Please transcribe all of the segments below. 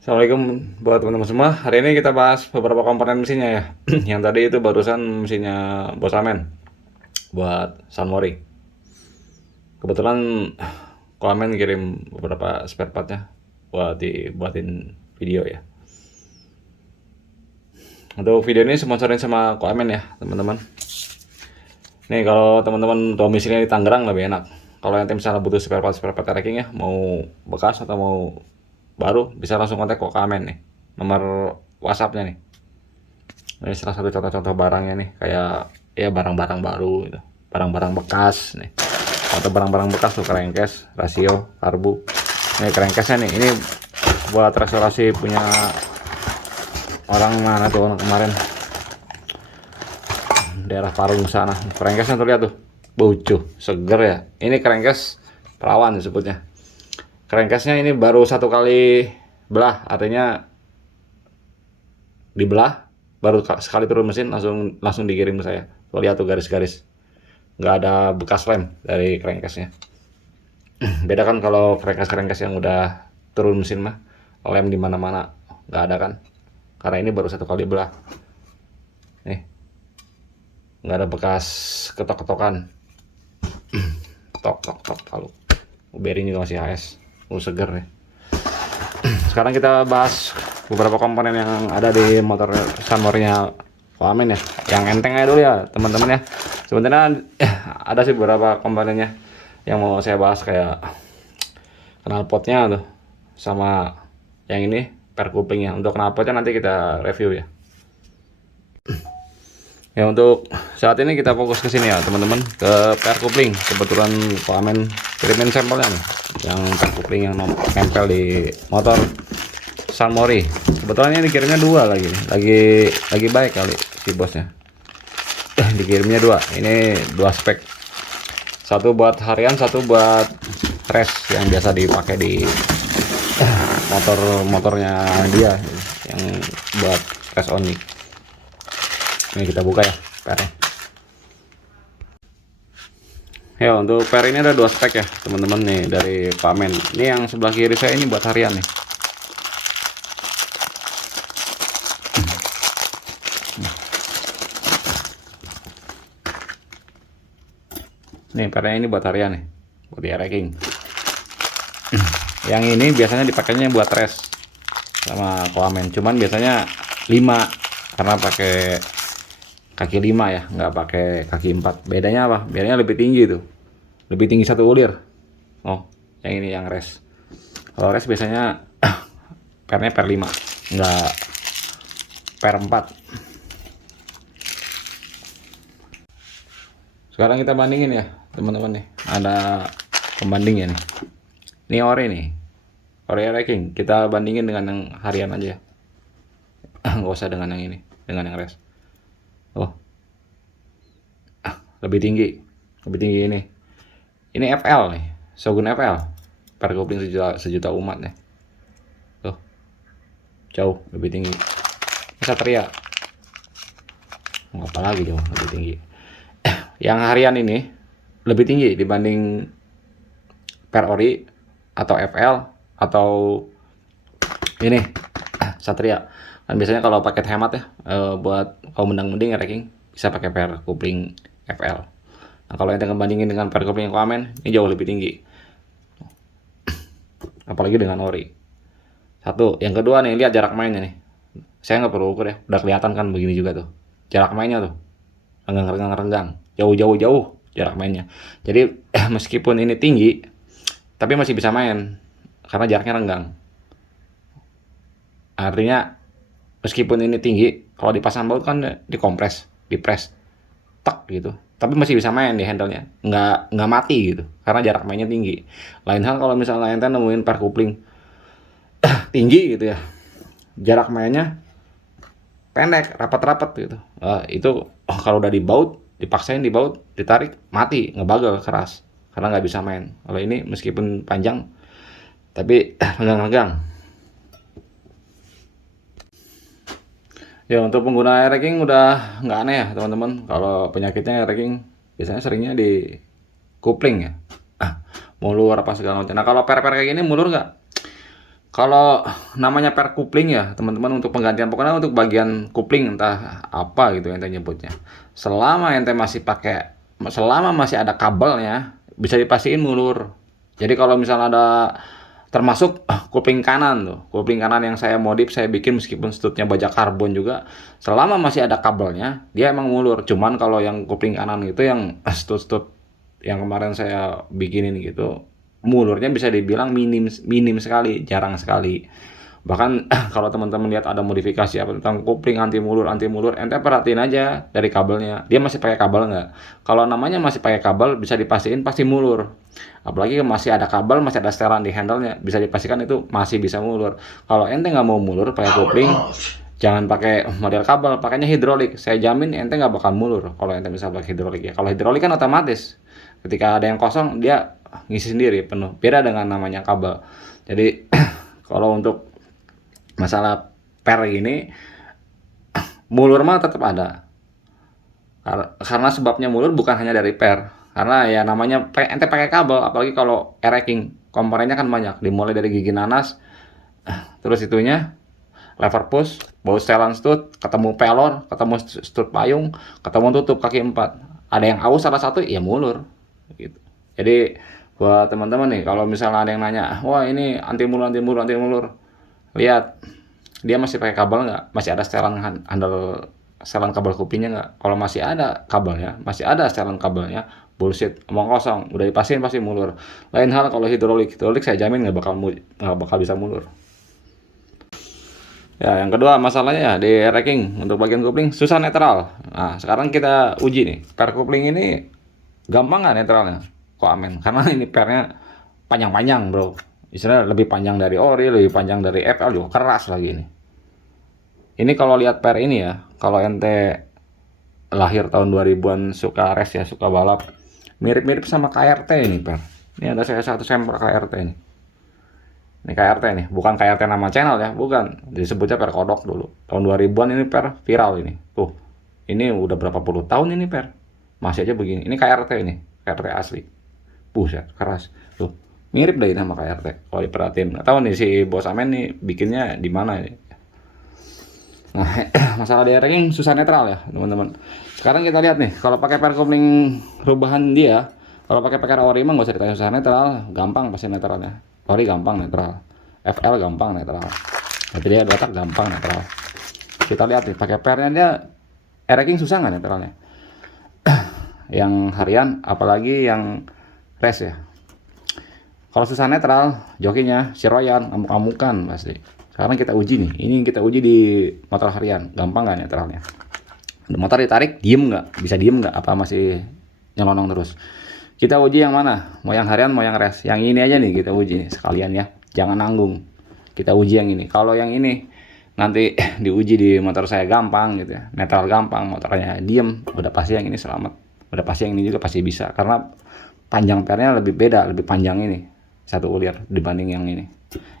Assalamualaikum buat teman-teman semua. Hari ini kita bahas beberapa komponen mesinnya ya. Yang tadi itu barusan mesinnya Bos Amen buat Sunmori. Kebetulan Amen kirim beberapa spare partnya buat dibuatin video ya. Untuk video ini sponsorin sama Amen ya teman-teman. Nih kalau teman-teman domisilinya di Tangerang lebih enak. Kalau yang misalnya butuh spare part tracking ya, mau bekas atau mau baru, bisa langsung kontak Amen nih. Nomor WhatsAppnya nih. Ini salah satu contoh-contoh barangnya nih, kayak ya barang-barang baru gitu. Barang-barang bekas nih. Atau barang-barang bekas tuh crankcase, rasio, karbu. Ini crankcase-nya nih, ini buat restorasi punya orang mana tuh orang kemarin. Daerah Parung sana. Crankcase-nya tuh lihat tuh. Baucu, seger ya. Ini crankcase perawan disebutnya. Crankcase-nya ini baru satu kali belah, artinya dibelah baru sekali turun mesin langsung dikirim ke saya. Tuh lihat tuh garis-garis, nggak ada bekas lem dari crankcase-nya. Beda kan kalau crankcase yang udah turun mesin mah lem di mana-mana nggak ada kan, karena ini baru satu kali belah nih, nggak ada bekas ketok-ketokan. Tok tok tok lalu bearing juga masih HS, seger nih. Sekarang kita bahas beberapa komponen yang ada di motor Sunmori-nya Amen ya, yang enteng aja dulu ya teman-teman ya. Sebenarnya ada sih beberapa komponennya yang mau saya bahas, kayak knalpotnya tuh, sama yang ini per couplingnya. Untuk knalpotnya nanti kita review ya. Ya untuk saat ini kita fokus ke sini ya teman-teman, ke per coupling. Kebetulan Amen kirimin sampelnya nih, yang per coupling yang nempel di motor Sunmori. Kebetulan ini dikirimnya dua lagi baik kali si bosnya. Dikirimnya dua, ini dua spek, satu buat harian, satu buat race yang biasa dipakai di motornya dia, yang buat race only. Ini kita buka ya pernya. Ya untuk per ini ada dua spek ya teman-teman nih dari Amen. Ini yang sebelah kiri saya ini buat harian nih. Nih pernya ini buat harian nih, buat di racking. Yang ini biasanya dipakainya buat race sama Amen, cuman biasanya 5 karena pakai kaki 5 ya, nggak pakai kaki 4. Bedanya apa? Bedanya lebih tinggi tuh, lebih tinggi satu ulir. Oh yang ini yang race. Kalau race biasanya pernya per 5, nggak per 4. Sekarang kita bandingin ya teman-teman nih, ada pembandingnya nih. Ini ori nih, ori racking. Kita bandingin dengan yang harian aja ya. Nggak usah dengan yang ini, dengan yang race. Oh lebih tinggi ini. Ini FL nih, Shogun FL per coupling sejuta umat nih. Tuh jauh lebih tinggi. Satria apa lagi jauh lebih tinggi. Yang harian ini lebih tinggi dibanding per ori atau FL atau ini Satria. Dan biasanya kalau paket hemat ya, buat kaum mendang-mending racking bisa pakai per coupling FL. Nah kalau yang bandingin dengan per coupling Amen, ini jauh lebih tinggi, apalagi dengan ori. Satu, yang kedua nih, lihat jarak mainnya nih. Saya nggak perlu ukur ya, udah kelihatan kan begini juga tuh jarak mainnya tuh, renggang jauh jarak mainnya. Jadi meskipun ini tinggi tapi masih bisa main karena jaraknya renggang. Artinya meskipun ini tinggi, kalau dipasang baut kan dikompres, dipres, tak gitu, tapi masih bisa main di handle-nya, nggak mati gitu karena jarak mainnya tinggi. Lain hal kalau misalnya ente nemuin per coupling tinggi gitu ya, jarak mainnya pendek, rapat-rapat gitu. Itu kalau udah dibaut, dipaksain dibaut, ditarik, mati, ngebagel keras karena nggak bisa main. Kalau ini meskipun panjang tapi renggang-renggang. Ya untuk pengguna air racking udah nggak aneh ya teman-teman. Kalau penyakitnya air racking biasanya seringnya di coupling ya, mulur apa segala macam. Nah kalau per kayak gini mulur nggak? Kalau namanya per kopling ya teman-teman, untuk penggantian pokoknya untuk bagian kopling entah apa gitu ente nyebutnya. Selama masih ada kabelnya bisa dipastiin mulur. Jadi kalau misalnya ada, termasuk kuping kanan tuh, kuping kanan yang saya modif saya bikin meskipun stutnya baja karbon juga, selama masih ada kabelnya dia emang mulur. Cuman kalau yang kuping kanan itu yang stut-stut yang kemarin saya bikinin gitu, mulurnya bisa dibilang minim minim sekali, jarang sekali. Bahkan kalau teman-teman lihat ada modifikasi apa tentang kopling anti mulur, ente perhatiin aja dari kabelnya, dia masih pakai kabel nggak. Kalau namanya masih pakai kabel bisa dipastikan pasti mulur. Apalagi masih ada kabel, masih ada setelan di handle-nya, bisa dipastikan itu masih bisa mulur. Kalau ente nggak mau mulur pakai kopling, jangan pakai model kabel, pakainya hidrolik. Saya jamin ente nggak bakal mulur kalau ente bisa pakai hidrolik ya. Kalau hidrolik kan otomatis, ketika ada yang kosong dia ngisi sendiri penuh. Beda dengan namanya kabel. Jadi kalau untuk masalah per ini, mulur mah tetap ada. Karena sebabnya mulur bukan hanya dari per. Karena ya namanya ente pakai kabel, apalagi kalau racking, komponennya kan banyak. Dimulai dari gigi nanas, terus itunya lever push, baut setelan stud, ketemu pelor, ketemu stud payung, ketemu tutup kaki 4. Ada yang aus salah satu, ya mulur. Gitu. Jadi buat teman-teman nih, kalau misalnya ada yang nanya, wah ini anti mulur, lihat dia masih pakai kabel nggak, masih ada setelan handle, setelan kabel kupingnya nggak. Kalau masih ada kabelnya, masih ada setelan kabelnya, bullshit, omong kosong, udah dipastiin pasti mulur. Lain hal kalau hidrolik saya jamin nggak bakal bisa mulur. Ya, yang kedua masalahnya ya di racking untuk bagian kopling susah netral. Nah, sekarang kita uji nih, per kopling ini gampang nggak netralnya? Kok amin? Karena ini pernya panjang-panjang bro, istilahnya lebih panjang dari ori, lebih panjang dari FL, juga keras lagi ini. Ini kalau lihat per ini ya, kalau ente lahir tahun 2000-an suka race ya, suka balap, mirip-mirip sama KRT ini per. Ini ada saya satu sampel KRT ini. Ini KRT nih, bukan KRT nama channel ya, bukan. Disebutnya per kodok dulu. Tahun 2000-an ini per viral ini. Tuh, ini udah berapa puluh tahun ini per. Masih aja begini. Ini KRT ini, KRT asli. Buset, keras. Tuh, mirip deh sama KRT. Kalau diperhatiin. Nggak tahu nih si Bos Amen nih bikinnya di mana ini. Nah, masalah di racking susah netral ya, teman-teman. Sekarang kita lihat nih, kalau pakai per kopling perubahan dia, kalau pakai ori mah nggak usah ditanya susah netral, gampang pasti netralnya. Ori gampang netral, FL gampang netral, tapi dia 2 tak gampang netral. Kita lihat nih, pakai pernya dia racking susah nggak netralnya? Yang harian, apalagi yang race ya. Kalau susah netral, jokinya si Royan ngamuk-ngamukan pasti. Sekarang kita uji nih, ini kita uji di motor harian, gampang nggak netralnya? Motor ditarik, diem nggak? Bisa diem nggak? Apa masih nyelonong terus? Kita uji yang mana? Mau yang harian, mau yang race? Yang ini aja nih kita uji sekalian ya, jangan nanggung. Kita uji yang ini. Kalau yang ini nanti diuji di motor saya gampang gitu ya, netral gampang, motornya diem, udah pasti yang ini selamat. Udah pasti yang ini juga pasti bisa, karena panjang pernya lebih beda, lebih panjang ini satu ulir dibanding yang ini.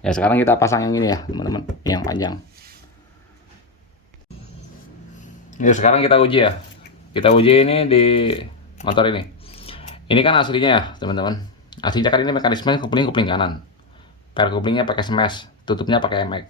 Ya sekarang kita pasang yang ini ya teman-teman, yang panjang. Ini sekarang kita uji ya. Kita uji ini di motor ini. Ini kan aslinya ya teman-teman. Aslinya kan ini mekanisme kopling kanan. Per koplingnya pakai smash, tutupnya pakai emek.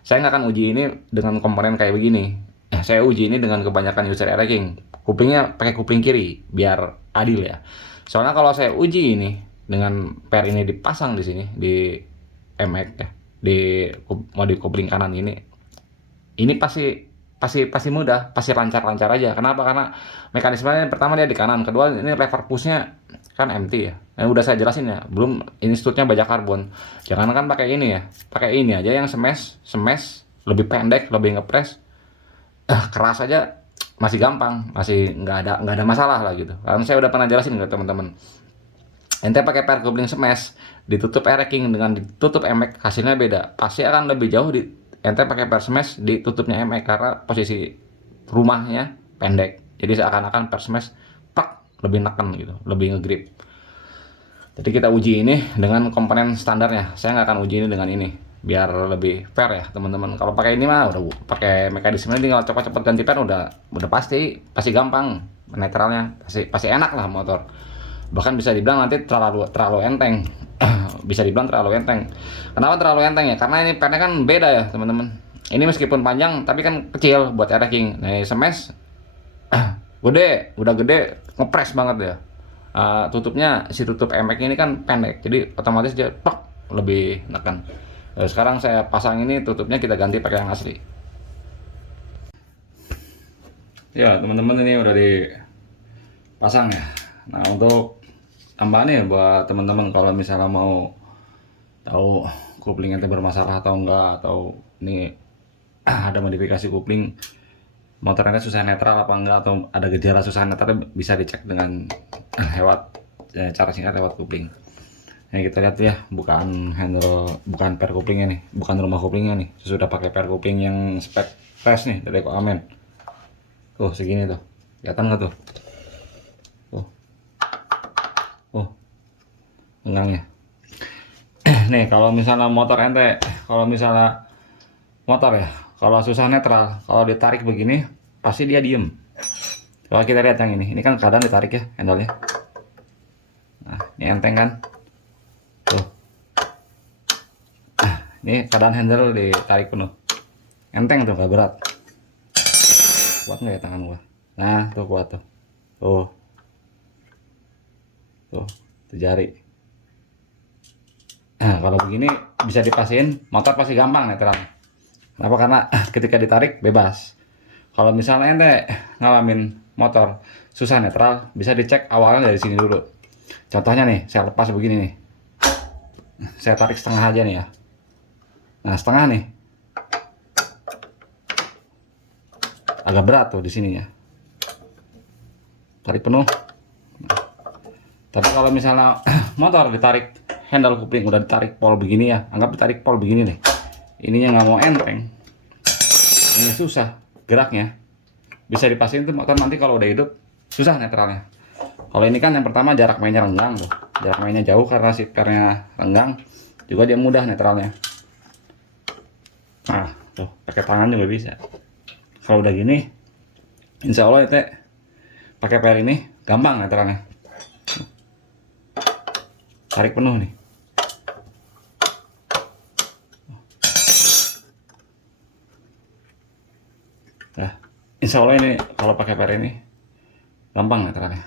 Saya nggak akan uji ini dengan komponen kayak begini. Saya uji ini dengan kebanyakan user racking. Koplingnya pakai kopling kiri biar adil ya. Soalnya kalau saya uji ini dengan per ini dipasang di sini di emek ya, di mode kopling kanan ini pasti mudah, pasti lancar aja. Kenapa? Karena mekanismenya pertama dia di kanan, kedua ini lever pushnya kan empty ya. Udah saya jelasin ya, belum ini stutnya baja karbon. Jangan kan pakai ini ya, pakai ini aja yang smash lebih pendek, lebih ngepres, keras aja masih gampang, masih nggak ada masalah lah gitu. Karena saya udah pernah jelasin ke teman-teman. Ente pakai per kopling smash, ditutup racking dengan ditutup emek, hasilnya beda. Pasti akan lebih jauh di ente pakai per smash ditutupnya emek, karena posisi rumahnya pendek. Jadi seakan-akan per smash pak lebih neken gitu, lebih ngegrip. Jadi kita uji ini dengan komponen standarnya. Saya nggak akan uji ini dengan ini, biar lebih fair ya teman-teman. Kalau pakai ini mah udah pakai mekanisme tinggal cepat-cepat ganti per, udah pasti gampang netralnya, pasti enak lah motor. Bahkan bisa dibilang nanti terlalu enteng bisa dibilang terlalu enteng. Kenapa terlalu enteng ya? Karena ini pernya kan beda ya teman-teman. Ini meskipun panjang tapi kan kecil buat air racking. Nah, smash gede, udah gede, ngepres banget ya. Tutupnya si tutup emek ini kan pendek, jadi otomatis dia tok lebih neken. Sekarang saya pasang ini tutupnya kita ganti pakai yang asli. Ya teman-teman, ini udah dipasang ya. Nah, untuk tambahannya buat teman-teman kalau misalnya mau tahu kopling ente bermasalah atau enggak, atau ini ada modifikasi kopling motornya susah netral apa enggak, atau ada gejala susah netral, bisa dicek dengan lewat cara singkat lewat kopling. Nah, kita lihat ya, bukan handle, bukan per koplingnya nih, bukan rumah koplingnya nih, sudah pakai per kopling yang spek fresh nih dari Koamen. Tuh segini tuh, kelihatan nggak tuh? Enggangnya. Nih kalau misalnya motor ente, kalau misalnya motor ya, kalau susah netral, kalau ditarik begini pasti dia diem. Kalau kita lihat yang ini kan keadaan ditarik ya handle-nya. Nah, ini enteng kan? Tuh. Ini keadaan handle ditarik penuh. Enteng tuh, gak berat. Kuat nggak ya tangan gua? Nah, tuh kuat tuh. Tuh, tuh jari. Nah, kalau begini bisa dipastiin, motor pasti gampang netral. Kenapa? Karena ketika ditarik bebas. Kalau misalnya ente ngalamin motor susah netral, bisa dicek awalnya dari sini dulu. Contohnya nih, saya lepas begini nih. Saya tarik setengah aja nih ya. Nah, setengah nih. Agak berat tuh di sininya. Tarik penuh. Nah, tapi kalau misalnya motor ditarik handle kopling udah ditarik pol begini ya, anggap ditarik pol begini nih, ininya nggak mau enteng, ini susah geraknya, bisa dipastiin tuh motor nanti kalau udah hidup susah netralnya. Kalau ini kan yang pertama jarak mainnya renggang tuh, jarak mainnya jauh karena si pernya renggang, juga dia mudah netralnya. Nah tuh pakai tangan juga bisa. Kalau udah gini insya Allah itu pakai per ini gampang netralnya. Tarik penuh nih. Nah, insya Allah ini kalau pakai per ini gampang netralnya.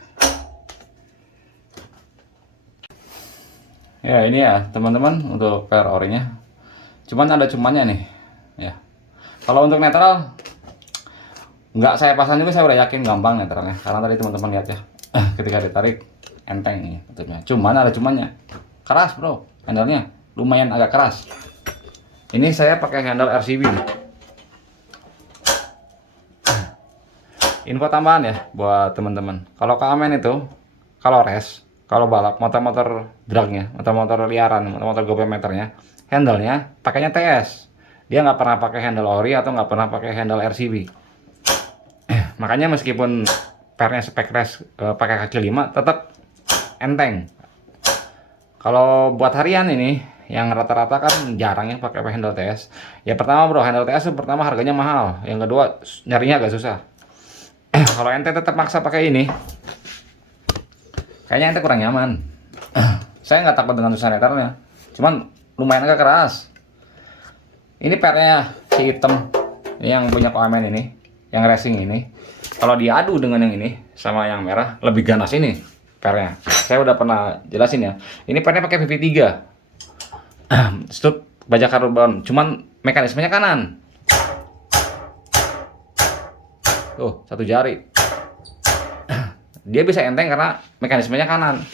Ya ini ya teman-teman untuk per orinya. Cuman ada cumannya nih. Ya. Kalau untuk netral nggak saya pasang juga, saya udah yakin gampang netralnya. Karena tadi teman-teman lihat ya, ketika ditarik enteng nih betulnya. Cuman ada cumannya, keras bro, handle-nya lumayan agak keras. Ini saya pakai handle RCB nih. Info tambahan ya buat teman-teman, kalau Koamen itu kalau race, kalau balap motor-motor dragnya, motor-motor liaran, motor gopemeternya, handle-nya pakainya TS. Dia nggak pernah pakai handle ori atau nggak pernah pakai handle RCB. Makanya meskipun pernya spek race pakai kaki 5 tetap enteng. Kalau buat harian ini yang rata-rata kan jarang yang pakai handle TS. Ya pertama bro, handle TS itu pertama harganya mahal, yang kedua nyarinya agak susah. Kalau ente tetap maksa pakai ini, kayaknya ente kurang nyaman. Saya nggak takut dengan susah netralnya, cuman lumayan agak keras. Ini pernya si hitam, ini yang punya Koamen ini, yang racing ini. Kalau diadu dengan yang ini sama yang merah, lebih ganas ini pernya. Saya udah pernah jelasin ya. Ini pernya pakai VV3, stud baja karbon, cuman mekanismenya kanan. Tuh satu jari. Dia bisa enteng karena mekanismenya kanan.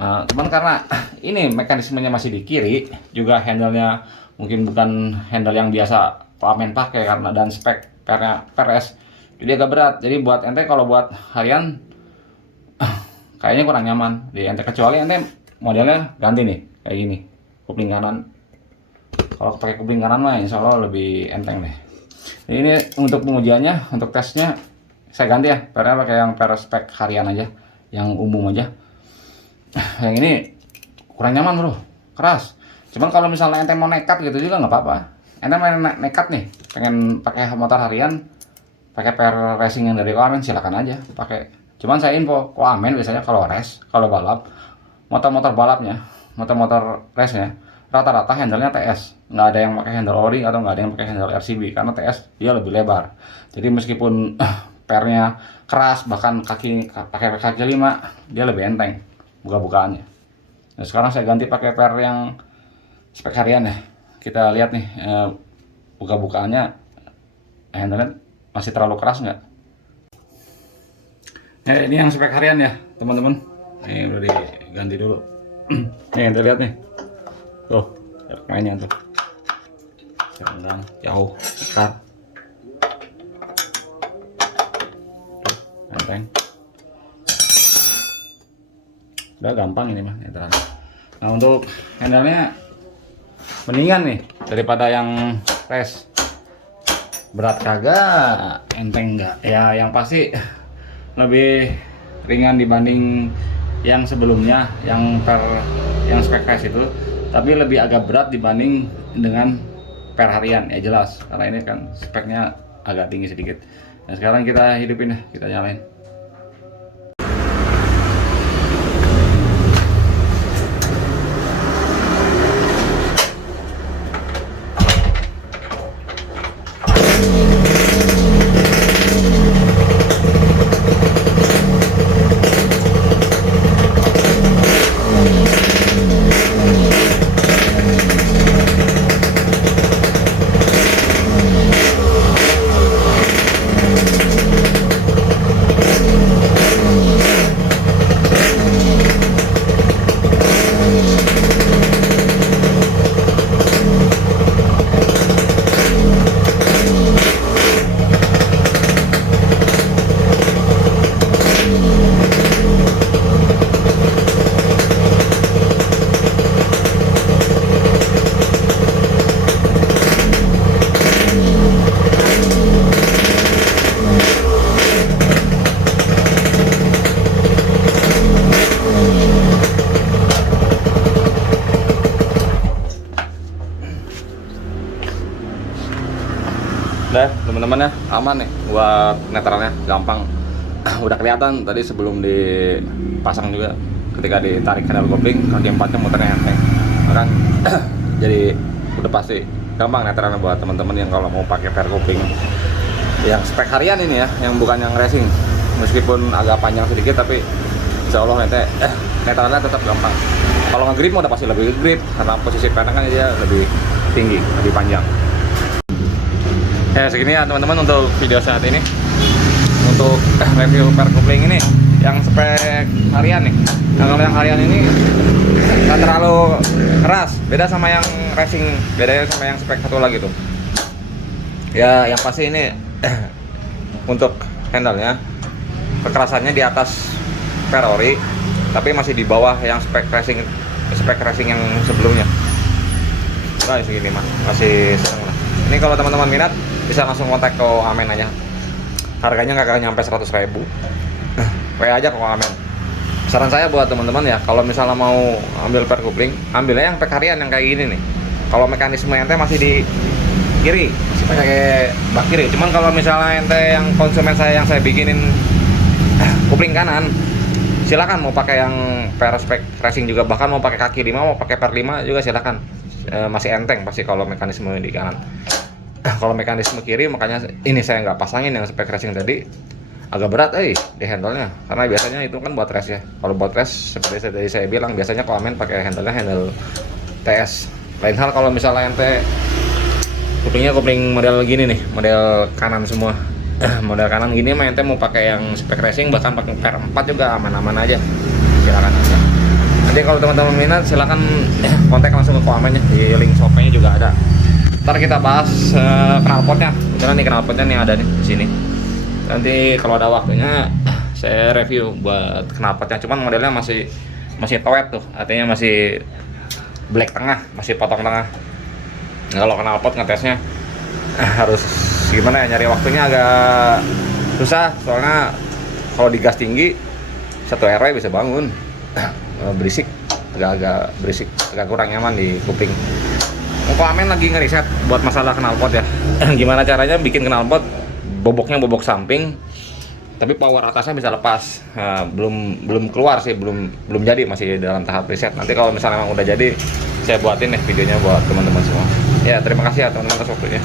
Nah, cuman karena ini mekanismenya masih di kiri, juga handle-nya mungkin bukan handle yang biasa Koamen pakai karena dan spek pernya PRS, jadi agak berat. Jadi buat ente kalau buat harian kayaknya kurang nyaman di ente, kecuali ente modelnya ganti nih kayak gini, kopling kanan. Kalau pakai kopling kanan mah insya Allah lebih enteng deh. Ini untuk pengujiannya, untuk tesnya saya ganti ya, pernya pakai yang per spek harian aja, yang umum aja. Yang ini kurang nyaman bro, keras. Cuman kalau misalnya ente mau nekat gitu juga nggak apa-apa. Ente main nekat nih, pengen pakai motor harian, pakai per racing yang dari Koamen, silakan aja pakai. Cuman saya info, Koamen biasanya kalau race, kalau balap, motor-motor balapnya motor-motor race-nya rata-rata handle-nya TS, nggak ada yang pakai handle ori atau nggak ada yang pakai handle RCB, karena TS dia lebih lebar. Jadi meskipun pernya keras, bahkan pakai kaki 5, dia lebih enteng buka-bukaannya. Nah, sekarang saya ganti pakai per yang spek harian ya. Kita lihat nih buka-bukaannya handle masih terlalu keras nggak? Ini yang spek harian ya teman-teman. Ini udah diganti dulu. Nih kita lihat nih. Tuh, mainnya tuh. Jangan jauh, besar. Enteng. Udah gampang ini mah netral. Nah, untuk handle-nya mendingan nih daripada yang race. Berat kagak, enteng enggak? Ya yang pasti lebih ringan dibanding yang sebelumnya, yang spek race itu, tapi lebih agak berat dibanding dengan per harian ya jelas, karena ini kan speknya agak tinggi sedikit. Nah sekarang kita hidupin ya, kita nyalain. Udah teman-teman ya, aman nih buat netralnya, gampang. Udah kelihatan tadi sebelum dipasang juga, ketika ditarik handle kopling kaki 4-nya muternya enteng, kan jadi udah pasti gampang netralnya buat teman-teman yang kalau mau pakai per kopling yang spek harian ini ya, yang bukan yang racing. Meskipun agak panjang sedikit tapi insya Allah netralnya tetap gampang. Kalau nge-grip udah pasti lebih grip karena posisi penang kan dia lebih tinggi, lebih panjang. Ya segini ya teman-teman untuk video saat ini, untuk review per kopling ini yang spek harian nih. Nah kalau yang harian ini nggak terlalu keras, beda sama yang racing, bedanya sama yang spek satu lagi tuh ya. Yang pasti ini untuk handle-nya kekerasannya di atas per ori, tapi masih di bawah yang spek racing yang sebelumnya. Nah segini mah masih seneng lah. Ini kalau teman-teman minat bisa langsung kontak ke Amen aja. Harganya nggak nyampe 100.000. WA aja ke Amen. Saran saya buat teman-teman ya, kalau misalnya mau ambil per kopling, ambilnya yang spek harian yang kayak gini nih. Kalau mekanisme ente masih di kiri, masih pakai bak kiri. Cuman kalau misalnya ente yang konsumen saya yang saya bikinin kopling kanan, silakan mau pakai yang per spek racing juga, bahkan mau pakai kaki 5, mau pakai per 5 juga silakan. Masih enteng pasti kalau mekanisme di kanan. Kalau mekanisme kiri, makanya ini saya nggak pasangin yang spek racing tadi, agak berat di handle-nya, karena biasanya itu kan buat race ya. Kalau buat race seperti tadi saya bilang, biasanya kalau Amen pakai handle TS. Lain hal kalau misalnya ente koplingnya kopling model gini nih, model kanan semua. Model kanan gini mah ente mau pakai yang spek racing, bahkan pakai per 4 juga aman-aman aja, silakan aja. Nanti kalau teman-teman minat silakan kontak langsung ke Amen ya, di link shopnya juga ada. Ntar kita bahas knalpotnya. Kebetulan nih knalpotnya nih ada nih di sini. Nanti kalau ada waktunya saya review buat knalpotnya. Cuman modelnya masih toet tuh, artinya masih black tengah, masih potong tengah. Nah, kalau knalpot ngetesnya harus gimana ya, nyari waktunya agak susah, soalnya kalau digas tinggi 1 RW bisa bangun. Berisik, agak berisik, agak kurang nyaman di kuping. Muka Amen lagi ngeriset buat masalah knalpot ya. Gimana caranya bikin knalpot boboknya bobok samping, Tapi power atasnya bisa lepas. Belum keluar sih, belum jadi, masih dalam tahap riset. Nanti kalau misalnya memang udah jadi, saya buatin nih videonya buat teman-teman semua. Ya, terima kasih ya teman-teman atas waktunya.